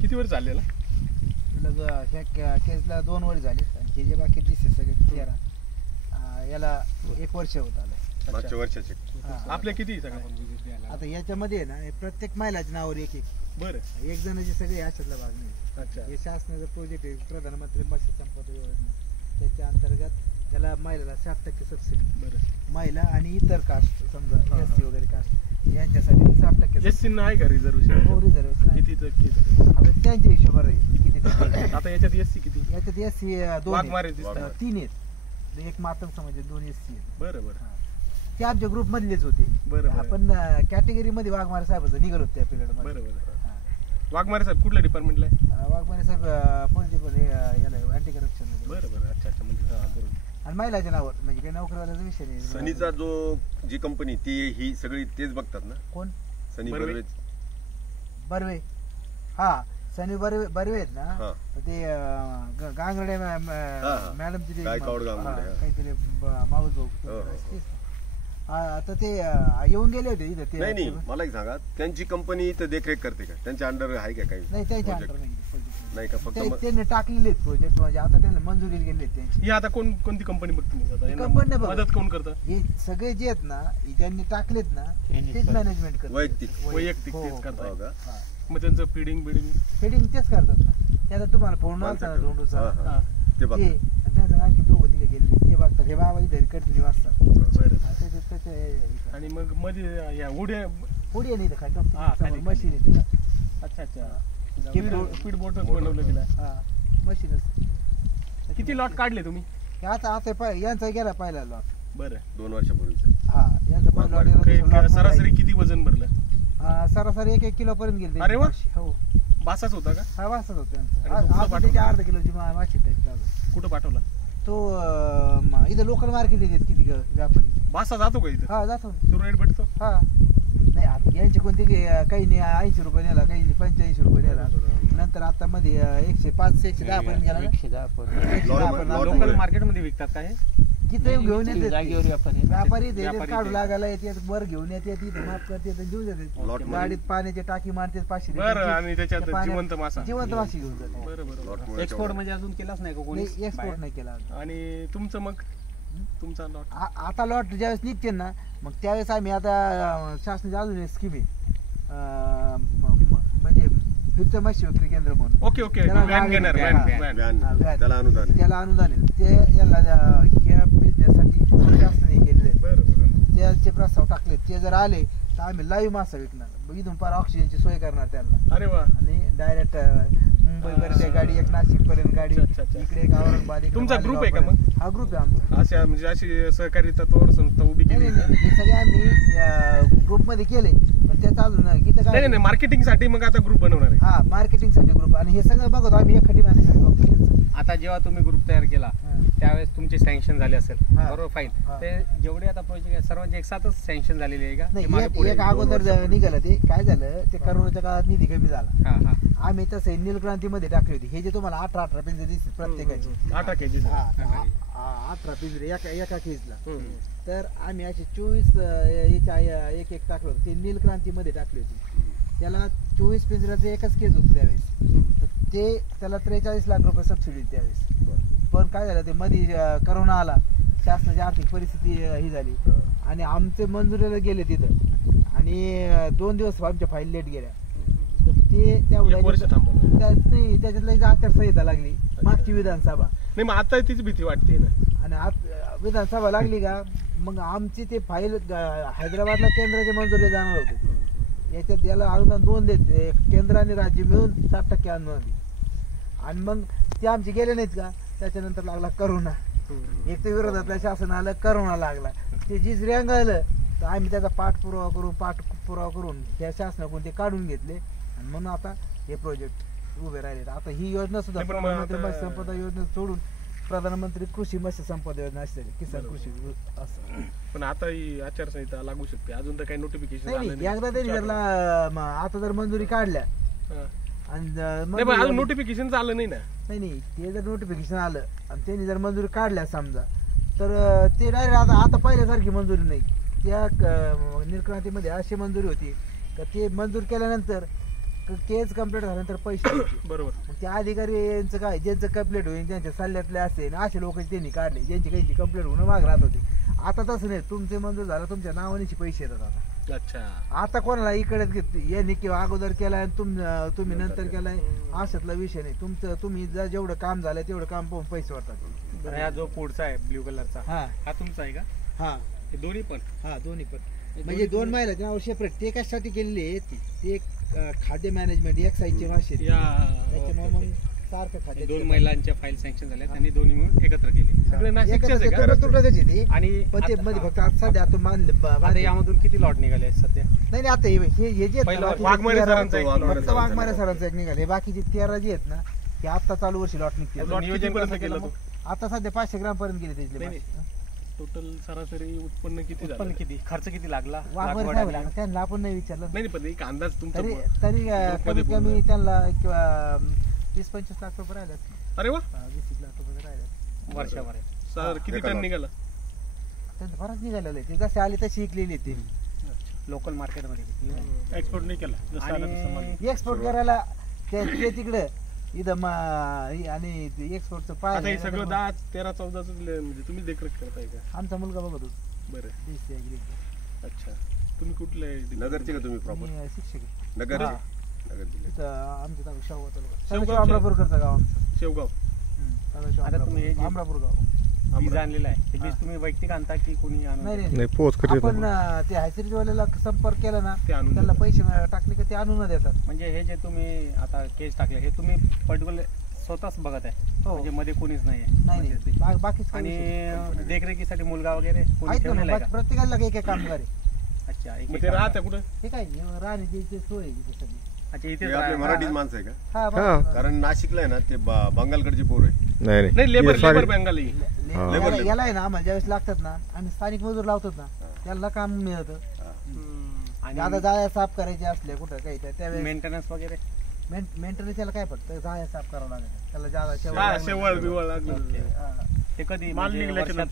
किती वर्ष झालेला ह्या केसला 2 वर्ष झाली आणि हे जे बाकी दिसते सगळे 13 याला 1 वर्ष होत आलं मागच्या वर्षाचे. आपल्या किती सगळ्या आता याच्यामध्ये आहे ना प्रत्येक महिलाच्या नावावर एक बरं एक जणांचे सगळे अशातला भाग नाही. अच्छा हे शासनाचं प्रोजेक्ट आहे प्रधानमंत्री मत्स्य संपदा योजना त्याच्या अंतर्गत त्याला महिलाला 60% सबसिडी बरं महिला आणि इतर कास्ट समजा एससी वगैरे कास्ट यांच्यासाठी 60% एससी आहे का रिझर्वेशन हो रिझर्वेशन किती टक्के आता त्यांच्या हिशोबावर आहे किती टक्के. आता याच्यात एससी किती याच्यात एससी 2 वाघमारे दिसतात 3 आहेत एक मातंग समाज 2 एससी आहेत. बरं बरं ते आमच्या ग्रुप मधलेच होते. बरं आपण कॅटेगरी मध्ये वाघमारे साहेबाचं निघालो होतो त्या पिरियड मध्ये. बरं बरं वाघमारे साहेब कुठल्या डिपार्टमेंटला आहे वाघमारे साहेब पॉलिटिकल याला अँटी करप्शन. बरं बरं अच्छा अच्छा म्हणजे बरोबर. आणि महिलाच्या नावावर म्हणजे काही नोकरीवाल्याचा विषय नाही. सनीचा जो जी कंपनी ती ही सगळी तेच बघतात ना. कोण सनी बर्वे. बर्वे हा सनी बर्वे आहेत ना. हा. ते गांगडे मॅडमची गायकवाड गांगुर्डे, हा. काहीतरी माऊस भाऊ हो, हो. आता ते येऊन गेले होते इथं ते. नाही मला एक सांगा त्यांची कंपनी इथं देखरेख करते का त्यांच्या अंडर आहे का काही नाही त्यांच्या project? अंडर नाही का फक्त त्यांनी टाकलेले प्रोजेक्ट म्हणजे आता त्यांना मंजुरी गेले त्यांची. ही आता कोणती कंपनी बघते मग आता यांना कंपनी बघ. मदत कोण करतं हे सगळे जे आहेत ना ज्यांनी टाकलेत ना तेच मॅनेजमेंट करतात वैयक्तिक तेच हो करतात का? मग त्यांचं फिडिंग हेडिंग तेच करतात ना. त्याला तुम्हाला फोन आलता ना झोंडूचा हा, हा. ते ते बघा आणि त्यांचं आणखी 2 तिथे गेलेले ते बघतात. हे बाबा इथे कंटिन्यू वाचतात. बरं त्याचे आणि मग मध्ये या उड्या पुढे आहे नाही इथं हा, खाली खाली. मशीन आहे तिला. अच्छा अच्छा स्पीड बोट बनवलं तिला हा मशीनच. किती लॉट काढले तुम्ही हे आता यांचा गेला पहिला लॉट. बरं 2 वर्षापूर्वीच. हा यांचा पहिला लॉट सरासरी किती वजन भरलं सरासरी 1 किलो पर्यंत गेली. अरे वा. हो बासाच होता का हा वाजताच होतं आणि तो त्यांचं. कुठं आता त्याची अर्धा किलोची माशी त्याची कुठं पाठवला तो इथं लोकल मार्केट येतात किती व्यापारी. बासा जातो का इथं हा जातो तो रेट भेटतो हा. नाही आता यांचे कोणते काही नाही 80 रुपये नेला काही नाही 85 रुपये नेला. नंतर आता मध्ये 105 110 पर्यंत गेला ना. 110 पर्यंत. लोकल मार्केटमध्ये विकतात काय किती घेऊन येते जागेवर व्यापारी व्यापारी काढू लागायला येतात वर घेऊन येते तिथे माफ करते घेऊन जाते. Lot गाडीत पाण्याची टाकी मारते 500 बरं आणि त्याच्यात जिवंत मासा जिवंत माशी घेऊन जाते. बरं बरं Lot एक्सपोर्ट म्हणजे अजून केलाच नाही का कोणी एक्सपोर्ट नाही केला अजून. आणि तुमचं मग तुमचा लॉट आता लॉट ज्यावेळेस निघते ना मग त्यावेळेस आम्ही आता शासनाची अजून एक स्कीम आहे म्हणजे फिरतं मत्स्य विक्री केंद्र म्हणून. ओके ओके त्याला व्हॅन घेणार हा, व्हॅन व्हॅन. त्याला अनुदान आहे. त्याला अनुदान आहे. ते याला ह्या बिझनेससाठी शासनाने केलेले आहे. बरं बरं त्याचे प्रस्ताव टाकले. ते जर आले तर आम्ही लाईव्ह मासा विकणार. इथून पार ऑक्सिजनची सोय करणार त्यांना. अरे वा आणि डायरेक्ट मुंबईपर्यंत गाडी एक नाशिक पर्यंत गाडी अच्छा, अच्छा. इकडे एक औरंगाबाद इकडे तुमचा group आहे का मालेगावपर्यंत. हा ग्रुप आहे आमचा. अशा म्हणजे अशी सहकारी तत्वावर संस्था उभी नाही केली नाही नाही. हे सगळे आम्ही ग्रुप मध्ये केले पण त्याचं अजून इथं नाही काय नाही मार्केटिंग साठी मग आता ग्रुप बनवणार आहे हा मार्केटिंग साठी ग्रुप. आणि हे सगळं बघतो आम्ही एकखटी मॅनेजमेंट बघतो त्याचं. आता जेव्हा तुम्ही ग्रुप तयार केला हा. त्यावेळेस तुमचे सँक्शन झाले असेल हा. बरोबर फाईल हा. ते जेवढे आता प्रोजेक्ट आहे सर्वांचे एक साथच सँक्शन झालेले आहे का नाही ते मागे एक पुढे? एक अगोदर निघालं ते काय झालं ते करोनाच्या काळात निधी कमी झाला. हा हा आम्ही तसं नीलक्रांतीमध्ये टाकली होती. हे जे तुम्हाला 18 पिंजरे दिसतील प्रत्येकाची 18 केजी 18 पिंजरे एका केसला. तर आम्ही असे 24 एक एक टाकलं होतं. ते नीलक्रांतीमध्ये टाकली होती. त्याला 24 पिंजऱ्याचं एकच केस होतं त्यावेळेस. तर ते त्याला 43 लाख रुपये सबसिडी त्यावेळेस. पण काय झालं ते मध्ये करोना आला शासनाची आर्थिक परिस्थिती ही झाली आणि आमचे मंजुरीला गेले तिथं आणि 2 दिवस आमच्या फाईल लेट गेल्या. तर ते नाही त्याच्यातला आचारसंहिता लागली मागची विधानसभा. नाही मग आता तीच भीती वाटते ना. आणि विधानसभा लागली का मग आमची ते फाईल हैदराबादला केंद्राच्या मंजुरी जाणार होते. याच्यात याला अनुदान 2 देते केंद्र आणि राज्य मिळून 60% अनुदान दिले. आणि मग ते आमचे गेले नाहीत का त्याच्यानंतर लागला करोना. एक तर विरोधातल्या शासन आलं करोना लागला. ते जीच रेंगाळलं तर आम्ही त्याचा पाठपुरावा करून त्या शासनाकडून ते काढून घेतले आणि म्हणून आता हे प्रोजेक्ट उभे राहिले. आता ही योजना सुद्धा प्रधानमंत्री मत्स्य संपदा योजना सोडून प्रधानमंत्री कृषी मत्स्य संपदा योजना असते किसान कृषी असं. पण आता ही आचारसंहिता लागू शकते अजून तर काही नोटिफिकेशन नाही एकदा त्यांनी जर आता जर मंजुरी काढल्या आणि नोटिफिकेशन आलं नाही ना. नाही ते जर नोटिफिकेशन आलं आणि त्यांनी जर मंजुरी काढल्या समजा तर ते डायरेक्ट आता पहिल्यासारखी मंजुरी नाही. त्या नीलक्रांतीमध्ये अशी मंजुरी होती का ते मंजूर केल्यानंतर केस कम्प्लीट झाल्यानंतर पैसे द्यायचे. बरोबर. मग त्या अधिकाऱ्यांचं काय, ज्यांचं कंप्लीट होईल ज्यांच्या सल्ल्यातले असेल असे लोक त्यांनी काढले, ज्यांची काही कंप्लीट होणं माग राहत होते. आता तसं नाही, तुमचे मंजूर झालं तुमच्या नावानेच पैसे येतात आता. अच्छा. आता कोणाला इकडेच घेत यांनी किंवा अगोदर केलाय तुम्ही नंतर केलाय अशातला विषय नाही. तुमचं तुम्ही जेवढं काम झालंय तेवढं काम पाहून पैसे वाटतात. बरं, हा जो पुढचा आहे ब्ल्यू कलरचा हा हा तुमचा आहे का? हा हे दोन्ही पण हा दोन्ही पण म्हणजे दोन महिलाचे नाव सेपरेट ते कशासाठी केलेली आहे ते खाद्य मॅनेजमेंट एक्साईजची भाषेत या त्याच्यामुळे मग सारखं खाद्य दोन महिलांच्या फाईल सँक्शन झाल्या, त्यांनी दोन्ही मिळून एकत्र केले. सगळे नाशिकचेच आहे का? आणि पण ते मध्ये फक्त आता सध्या आता आता यामधून किती लॉट निघाले आहेत सध्या? नाही आता हे जे पहिलं बाकी वाघमारे तेरा- सरांचा एक फक्त वाघमारे सरांचा एक निघाले, बाकीचे 13 जे आहेत ना ते आता चालू वर्षी लॉट निघतील. लॉट नियोजन किती पर्यंत कसं केलं केलं तू? आता सध्या 500 ग्राम पर्यंत गेले त्याचे नाही, टोटल सरासरी उत्पन्न किती उत्पन्न झालं? किती, खर्च किती लागला? वाघमारे लागवड साहेब आणि- त्यांना आपण नाही विचारलं नाही पण एक अंदाज तुमचा. तरी तरी ग्रुपमध्ये कमीत कमी त्यांना किंवा 20-25 लाख रुपये राहिले असतील. अरे वा. 20 लाख रुपये राहिले असतील. वर्षावर आहे. सर किती टन निघाला? त्यांचं बराच निघालेलं आहे, ते जसे आले तशी विकलेली आहे ते. लोकल मार्केटमध्ये एक्सपोर्ट नाही केला जसं आलं तसं माल. आणि एक्सपोर्ट करायला ते तिकडे इथं आणि एक्सपोर्टचं आता हे पाय सगळं 10, 13, 14 म्हणजे तुम्ही देखरेख करताय का? आमचा मुलगा बघत होतो. बरं. DCI गिरी. अच्छा. तुम्ही कुठले नगरचे का तुम्ही प्रॉपर? मी शिक्षक आहे. नगर हा. नगर जिल्ह्यात. तिथं आमच्या तालुका शाहू तालुका. शेवगावचे? सदाशिव अमरापूरकरचं गाव आमचं. शेवगाव. सदाशिव आता तुम्ही हे जे- अमरापूर गाव. बीज आणलेलं आहे, ते बीज हा. तुम्ही वैयक्तिक आणता की कोणी आणून नाही देतं? नाही पोच आपण ते हायसिरीवाल्याला संपर्क केला ना ते आणून त्यांना देतात. पैसे टाकले की ते आणून देतात. म्हणजे हे जे तुम्ही आता केस टाकले हे तुम्ही पर्टिक्युलर स्वतःच बघत आहे, हो. म्हणजे मध्ये कोणीच नाही नाही आहे नाही बाकीच काही विषय नाही. आणि देखरेखीसाठी मुलगा वगैरे कोणी आहेत ना ठेवलेला आहे बाकी का? प्रत्येकाला काही काही कामगार आहे. अच्छा, एक- मग एक ते काम राहत्या करा. कुठं? हे काय राहण्याची इथे सोय आहे इथे सगळी. अच्छा, इथेच हे आपले राहा. मराठीच माणसं आहे का? हा हा. बरोबर. कारण नाशिकला आहे ना ते बंगालकडचे पोर आहे. नाही लेबर बंगाली. हा. याला आहे ना आम्हाला ज्यावेळेस लागतात ना आणि स्थानिक मजूर लावतात ना त्याला काम मिळतं. आणि आता जाळ्या साफ करायचे असले कुठं काही तर त्यावेळेस मेंटेनन्स वगैरे मेंटेनन्स त्याला काय फक्त जाळ्या साफ करावं लागेल त्याला जाळ्या हा, शेवळ बिवळ लागलं. ते कधी माल म्हणजे निघल्याच्या वर्षातून